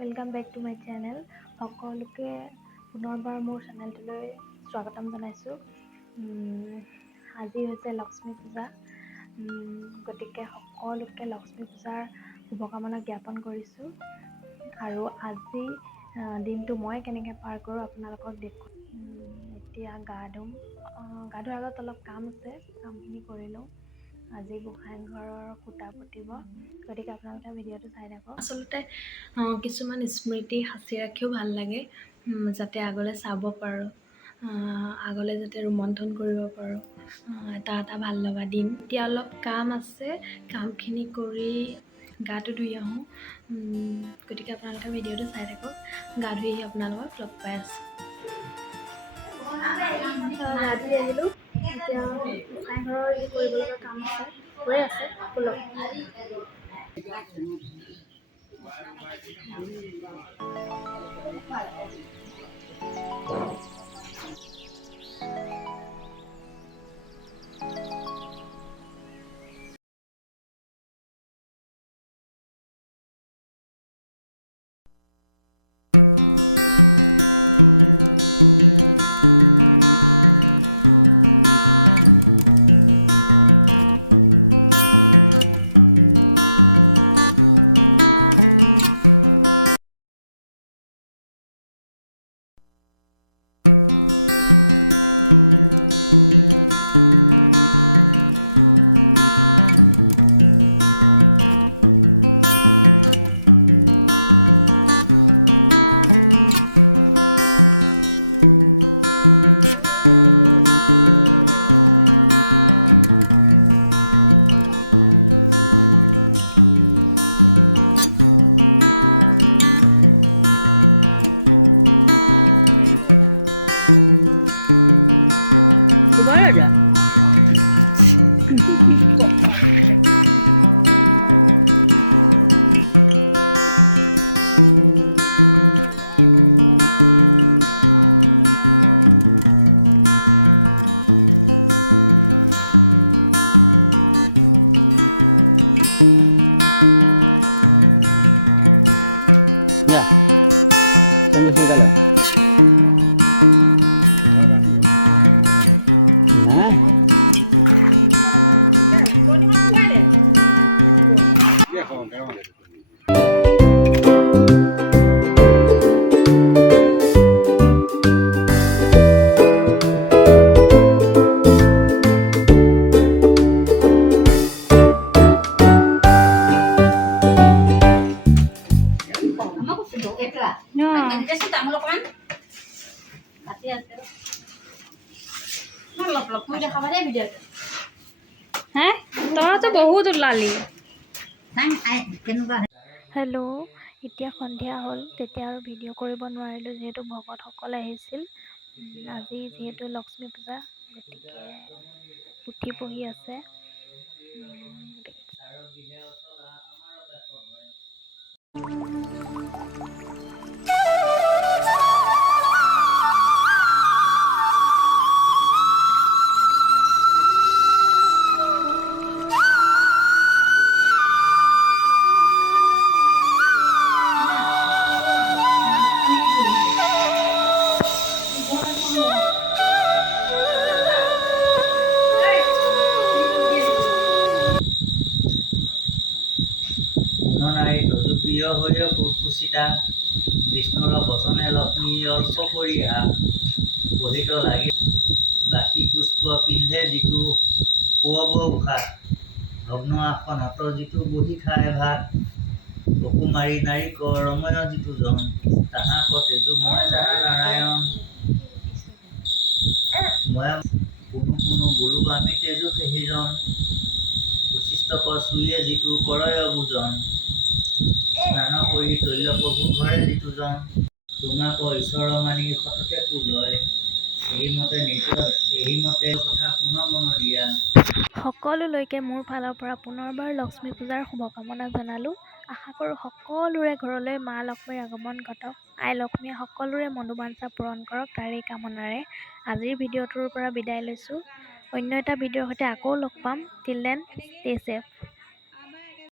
Welcome back to my channel. সকলোকে পুনৰবাৰ মোৰ চেনেলটোলৈ স্বাগতম জনাইছোঁ। আজি হৈছে লক্ষ্মী পূজা, গতিকে সকলোকে লক্ষ্মী পূজাৰ শুভকামনা জ্ঞাপন কৰিছোঁ। আৰু আজি দিনটো মই কেনেকৈ পাৰ কৰোঁ আপোনালোকক দেখুৱাম। এতিয়া গা ধোৱাৰ আগত অলপ কাম আছে, কামখিনি কৰি লওঁ। আজি গোসাঁই ঘৰৰ খুঁটা পুতিব, গতিকে আপোনালোকে ভিডিঅ'টো চাই থাকক। আচলতে কিছুমান স্মৃতি সাঁচি ৰাখিও ভাল লাগে, যাতে আগলৈ চাব পাৰোঁ, আগলৈ যাতে ৰোমন্থন কৰিব পাৰোঁ, এটা ভাল লগা দিন। এতিয়া অলপ কাম আছে, কামখিনি কৰি গাটো ধুই আহোঁ। গতিকে আপোনালোকে ভিডিঅ'টো চাই থাকক। গা ধুই আহি আপোনালোকক লগ পাই আছোঁ। গা ধুই আহিলোঁ, এতিয়া গোসাঁই ঘৰৰ যি কৰিবলগীয়া কাম আছে হৈ আছে। হেল্ল', এতিয়া সন্ধিয়া হ'ল। তেতিয়া আৰু ভিডিঅ' কৰিব নোৱাৰিলোঁ, যিহেতু ভকতসকল আহিছিল। আজি যিহেতু লক্ষ্মী পূজা, গতিকে পুথি পঢ়ি আছে। পুননাৰী তজুপ্ৰিয় হৈয় কুচিতা বিষ্ণুৰ বচনে লক্ষ্মী অল্প কৰি হাত পঢ়িত লাগি বাসী পুষ্প পিন্ধে যিটো শুৱব উশাত ভগ্ন আসনত যিটো বহি খায় ভাত অকুমাৰী নাৰীক ৰময় যিটো জন তাহাক তেজু মই জানা নাৰায়ণ মই কোনো গুৰু আমি তেজু সেহিজন উচিষ্টক চুইয়ে যিটো কৰয় ভোজন স্নান কৰি তৈল প্ৰভু ঘৰে যিটো জন তোমাক ঈশ্বৰ মানি সতকে পূজয় সেইমতে কথা পুনৰ মন দিয়া। সকলোলৈকে মোৰ ফালৰ পৰা পুনৰবাৰ লক্ষ্মী পূজাৰ শুভকামনা জনালোঁ। আশা কৰোঁ সকলোৰে ঘৰলৈ মা লক্ষ্মীৰ আগমন ঘটক। আই লক্ষ্মীয়ে সকলোৰে মনোবাঞ্ছা পূৰণ কৰক, তাৰেই কামনাৰে আজিৰ ভিডিঅ'টোৰ পৰা বিদায় লৈছোঁ। অন্য এটা ভিডিঅ'ৰ সৈতে আকৌ লগ পাম। Till then stay safe.